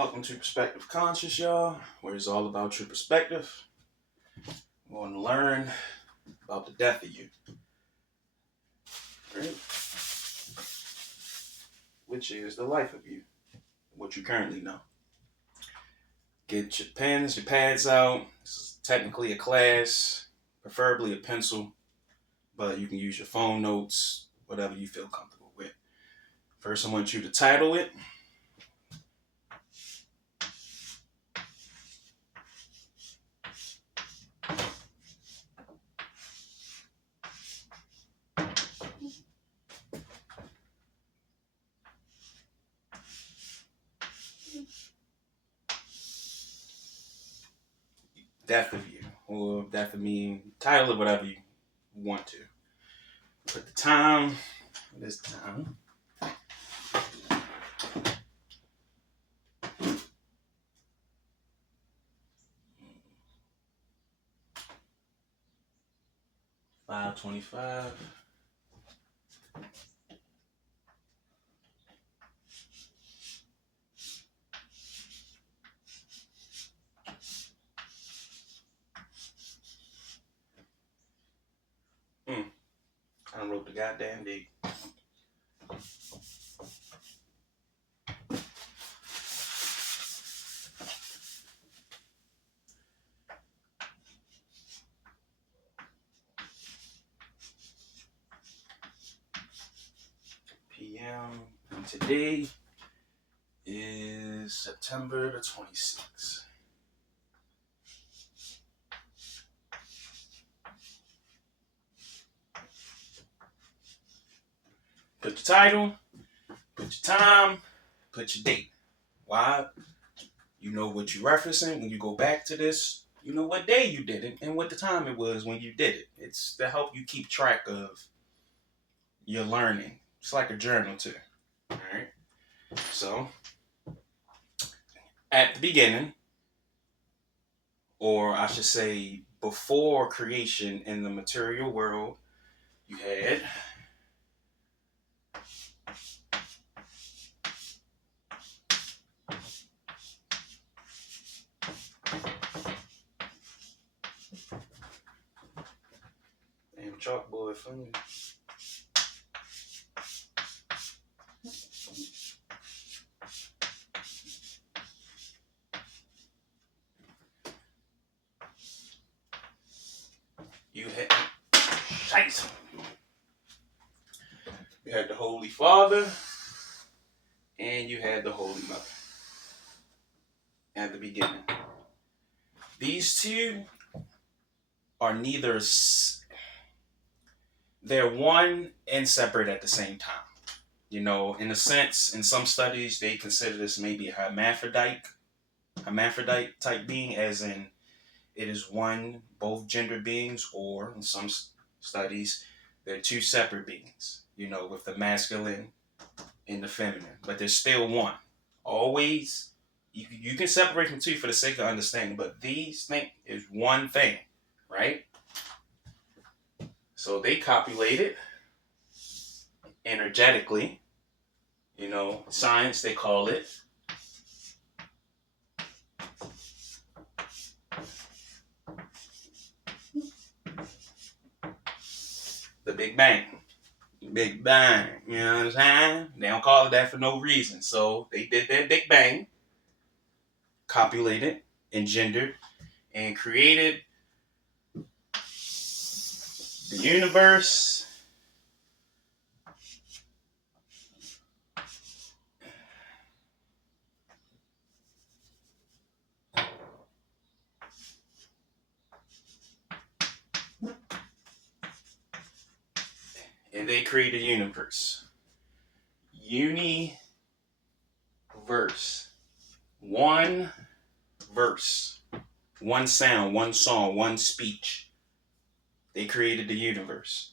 Welcome to Perspective Conscious, y'all, where it's all about true perspective. We want to learn about the death of you, right? Which is the life of you, what you currently know. Get your pens, your pads out. This is technically a class, preferably a pencil, but you can use your phone notes, whatever you feel comfortable with. First, I want you to title it. Death of you, or death of me. Title it whatever you want to. Put the time. What is the time? $5:25. I done wrote the goddamn date. PM. And today is September the 26th. Put your title, put your time, put your date. Why? You know what you're referencing when you go back to this. You know what day you did it and what the time it was when you did it. It's to help you keep track of your learning. It's like a journal too. All right. So, at the beginning, or I should say before creation in the material world, you had damn chalkboard for me. You had the Holy Father and you had the Holy Mother at the beginning. These two are they're one and separate at the same time. You know, in a sense, in some studies, they consider this maybe a hermaphrodite type being, as in it is one, both gender beings, or in some studies, they're two separate beings, you know, with the masculine and the feminine, but there's still one. Always, you can separate from two for the sake of understanding, but these things is one thing, right? So they copulated energetically, you know, science, they call it the Big Bang. Big Bang, you know what I'm saying? They don't call it that for no reason. So they did their Big Bang, copulated, engendered, and created the universe. And they created a universe. Universe. One verse. One sound, one song, one speech. They created the universe.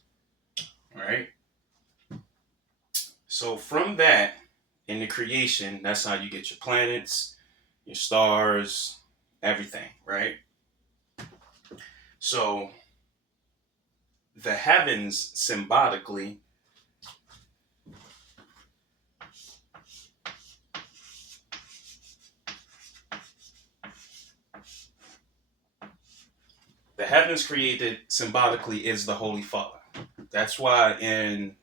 Alright? So from that, in the creation, that's how you get your planets, your stars, everything, right? So the heavens symbolically The heavens created symbolically is the Holy Father. That's why in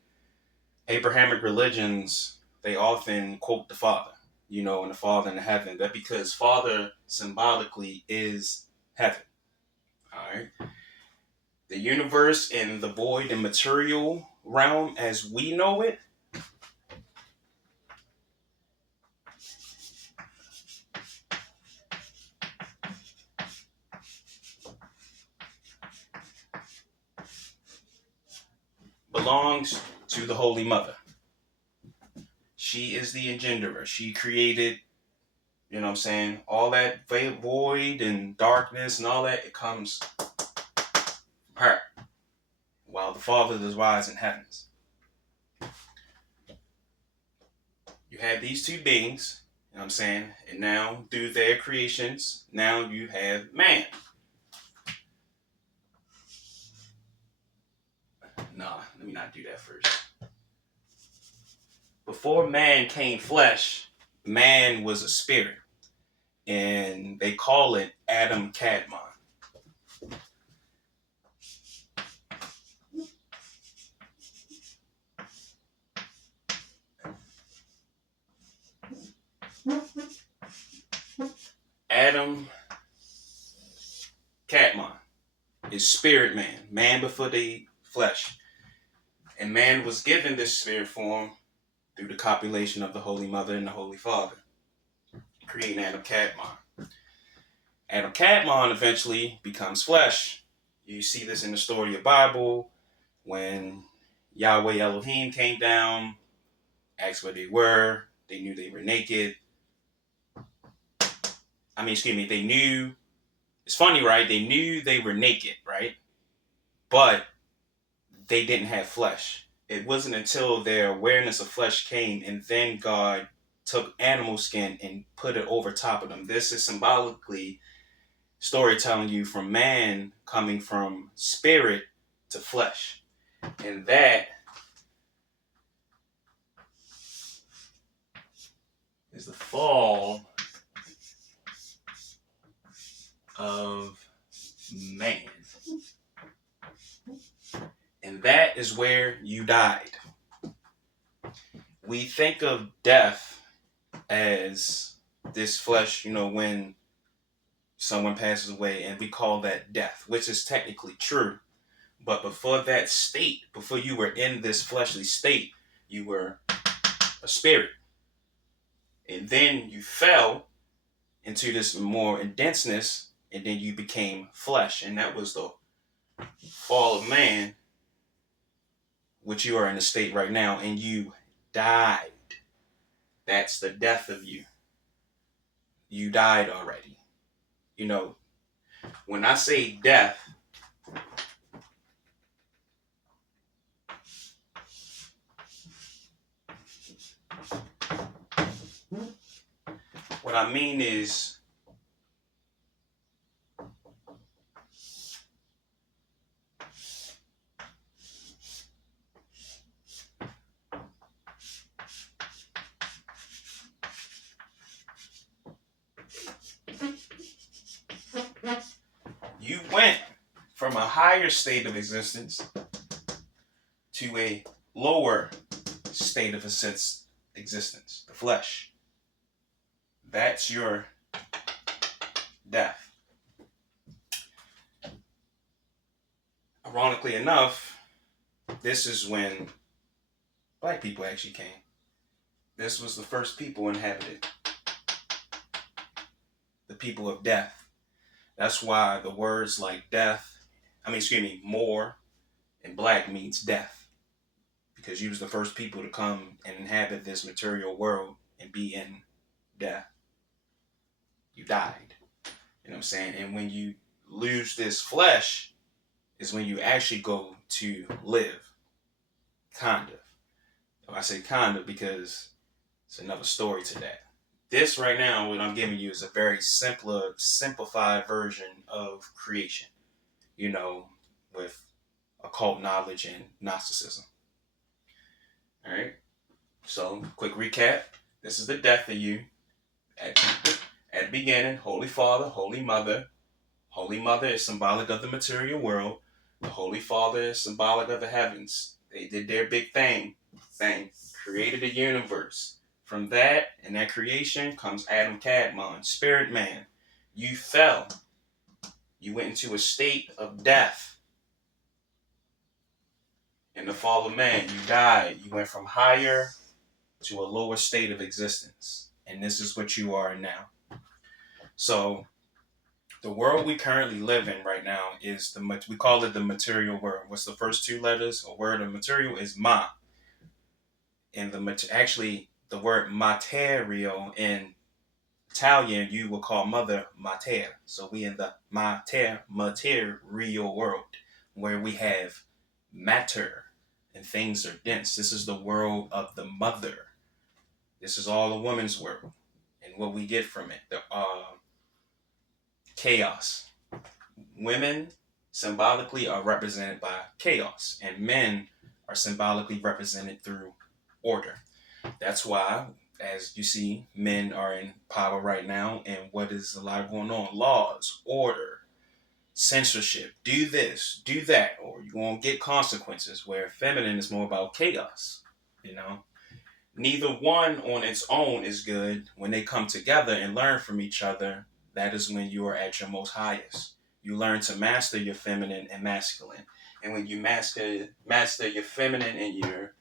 Abrahamic religions, they often quote the Father, and the Father in heaven. That because Father symbolically is heaven. All right. The universe and the void and material realm as we know it belongs to the Holy Mother. She is the engenderer. She created, all that void and darkness and all that, it comes from her. While the Father is wise in heavens. You have these two beings, and now through their creations, now you have man. Nah, let me not do that first. Before man came flesh, man was a spirit. And they call it Adam Kadmon. Adam Kadmon is spirit man, man before the flesh. And man was given this spirit form through the copulation of the Holy Mother and the Holy Father, creating Adam Kadmon. Adam Kadmon eventually becomes flesh. You see this in the story of the Bible when Yahweh Elohim came down, asked where they were. They knew they were naked. They knew. It's funny, right? They knew they were naked, right? But they didn't have flesh. It wasn't until their awareness of flesh came and then God took animal skin and put it over top of them. This is symbolically storytelling you from man coming from spirit to flesh. And that is the fall of man. And that is where you died. We think of death as this flesh, when someone passes away, and we call that death, which is technically true. But before that state, before you were in this fleshly state, you were a spirit. And then you fell into this more in denseness, and then you became flesh. And that was the fall of man, which you are in a state right now, and you died. That's the death of you. You died already. When I say death, what I mean is you went from a higher state of existence to a lower state of existence, the flesh. That's your death. Ironically enough, this is when black people actually came. This was the first people inhabited. The people of death. That's why the words like more and black means death. Because you was the first people to come and inhabit this material world and be in death. You died. You know what I'm saying? And when you lose this flesh is when you actually go to live. Kind of. I say kind of because it's another story to that. This right now, what I'm giving you is a very simplified version of creation, with occult knowledge and Gnosticism. All right. So, quick recap. This is the death of you. At the beginning, Holy Father, Holy Mother, Holy Mother is symbolic of the material world. The Holy Father is symbolic of the heavens. They did their big thing, created a universe. From that, and that creation, comes Adam Kadmon, spirit man. You fell. You went into a state of death. In the fall of man, you died. You went from higher to a lower state of existence. And this is what you are now. So, the world we currently live in right now is we call it the material world. What's the first two letters? A word of material is ma. And the word material in Italian you will call mother mater. So we in the material world where we have matter and things are dense. This is the world of the mother. This is all a woman's world and what we get from it. The chaos. Women symbolically are represented by chaos, and men are symbolically represented through order. That's why, as you see, men are in power right now, and what is a lot going on? Laws, order, censorship, do this, do that, or you're going to get consequences, where feminine is more about chaos, you know? Neither one on its own is good. When they come together and learn from each other, that is when you are at your most highest. You learn to master your feminine and masculine. And when you master your feminine and you're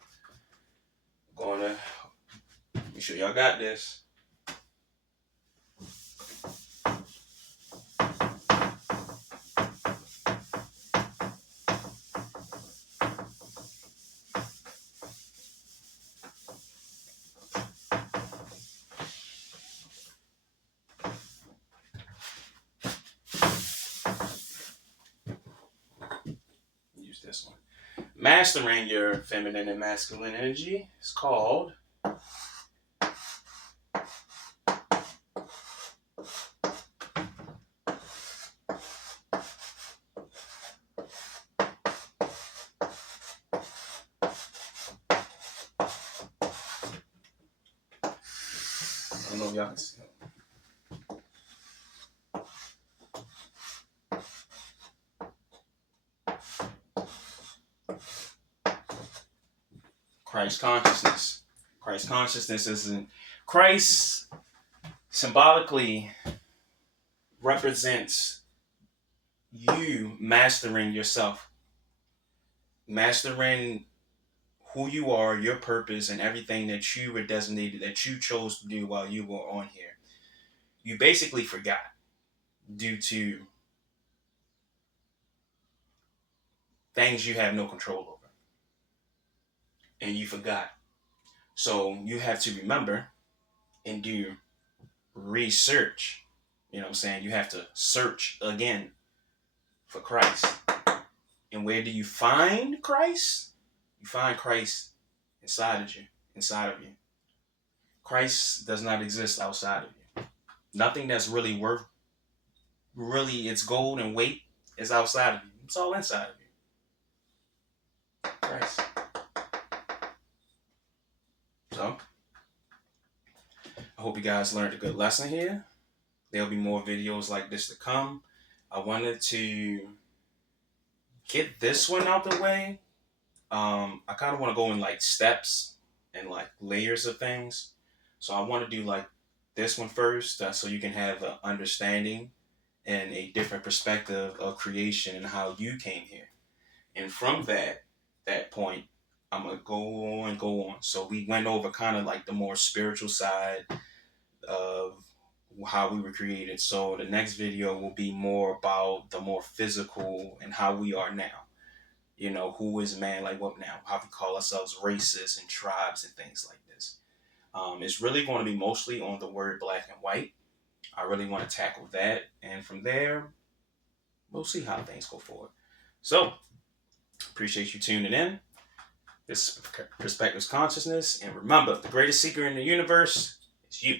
going to, make sure y'all got this. Use this one. Mastering your feminine and masculine energy is called I don't know if y'all can see. Christ consciousness. Christ consciousness isn't. Christ symbolically represents you mastering yourself, mastering who you are, your purpose, and everything that you were designated, that you chose to do while you were on here. You basically forgot due to things you have no control over. And you forgot. So you have to remember and do research. You know what I'm saying? You have to search again for Christ. And where do you find Christ? You find Christ inside of you. Christ does not exist outside of you. Nothing that's really worth its gold and weight is outside of you. It's all inside of you. Christ. So, I hope you guys learned a good lesson here. There'll be more videos like this to come. I wanted to get this one out the way. I kind of want to go in like steps and like layers of things. So I want to do like this one first, so you can have an understanding and a different perspective of creation and how you came here. And from that point, I'm gonna go on. So we went over kind of like the more spiritual side of how we were created. So the next video will be more about the more physical and how we are now. You know, who is man, like what now? How we call ourselves races and tribes and things like this. It's really going to be mostly on the word black and white. I really want to tackle that. And from there, we'll see how things go forward. So, appreciate you tuning in. This Perspectives Consciousness. And remember, the greatest seeker in the universe is you.